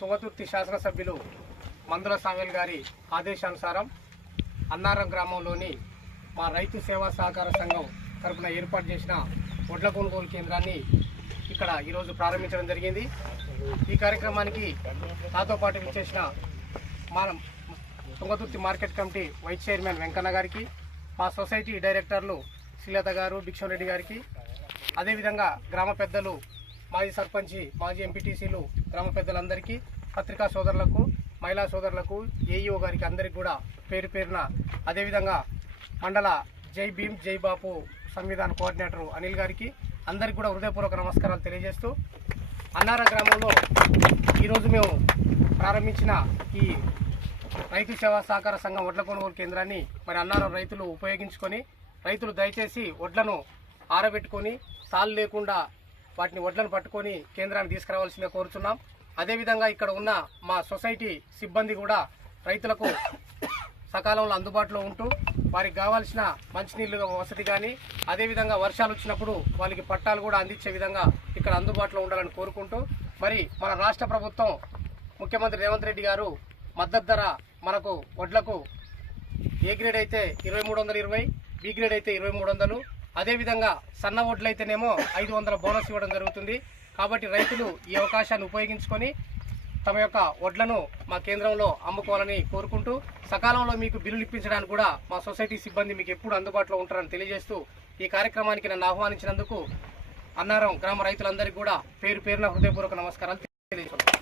తుంగతుర్తి శాసనసభ్యులు మందుల సావేల్ గారి ఆదేశానుసారం అన్నారం గ్రామంలోని మా రైతు సేవా సహకార సంఘం తరపున ఏర్పాటు చేసిన వడ్ల కొనుగోలు కేంద్రాన్ని ఇక్కడ ఈరోజు ప్రారంభించడం జరిగింది. ఈ కార్యక్రమానికి నాతో పాటు విచ్చేసిన మా Thungathurthi market committee vice chairman Venkanna గారికి, మా సొసైటీ డైరెక్టర్లు శ్రీలత గారు, భిక్షం రెడ్డి గారికి, అదేవిధంగా గ్రామ పెద్దలు, మాజీ సర్పంచి, మాజీ ఎంపీటీసీలు, గ్రామ పెద్దలందరికీ, పత్రికా సోదరులకు, మహిళా సోదరులకు, ఏఈఓ గారికి అందరికీ కూడా పేరు పేరున, అదేవిధంగా మండల జై భీమ్ జై బాపు సంవిధాన కోఆర్డినేటర్ అనిల్ గారికి అందరికీ కూడా హృదయపూర్వక నమస్కారాలు తెలియజేస్తూ, అన్నారం గ్రామంలో ఈరోజు మేము ప్రారంభించిన ఈ రైతు సేవా సహకార సంఘం వడ్ల కొనుగోలు కేంద్రాన్ని మరి అన్నారం రైతులు ఉపయోగించుకొని, రైతులు దయచేసి వడ్లను ఆరబెట్టుకొని సాలు లేకుండా వాటిని వడ్లను పట్టుకొని కేంద్రాన్ని తీసుకురావాల్సిందిగా కోరుతున్నాం. అదేవిధంగా ఇక్కడ ఉన్న మా సొసైటీ సిబ్బంది కూడా రైతులకు సకాలంలో అందుబాటులో ఉంటూ వారికి కావాల్సిన మంచినీళ్ళు వసతి కానీ, అదేవిధంగా వర్షాలు వచ్చినప్పుడు వాళ్ళకి పట్టాలు కూడా అందించే విధంగా ఇక్కడ అందుబాటులో ఉండాలని కోరుకుంటూ, మరి మన రాష్ట్ర ప్రభుత్వం ముఖ్యమంత్రి రేవంత్ రెడ్డి గారు మద్దతు ధర మనకు వడ్లకు ఏ గ్రేడ్ అయితే 2320, బి గ్రేడ్ అయితే 2300, అదేవిధంగా సన్న వడ్లు అయితేనేమో 500 బోనస్ ఇవ్వడం జరుగుతుంది. కాబట్టి రైతులు ఈ అవకాశాన్ని ఉపయోగించుకొని తమ యొక్క వడ్లను మా కేంద్రంలో అమ్ముకోవాలని కోరుకుంటూ, సకాలంలో మీకు బిల్లులు ఇప్పించడానికి కూడా మా సొసైటీ సిబ్బంది మీకు ఎప్పుడు అందుబాటులో ఉంటారని తెలియజేస్తూ, ఈ కార్యక్రమానికి నన్ను ఆహ్వానించినందుకు అన్నారం గ్రామ రైతులందరికీ కూడా పేరు పేరున హృదయపూర్వక నమస్కారాలు తెలియజేస్తున్నాను.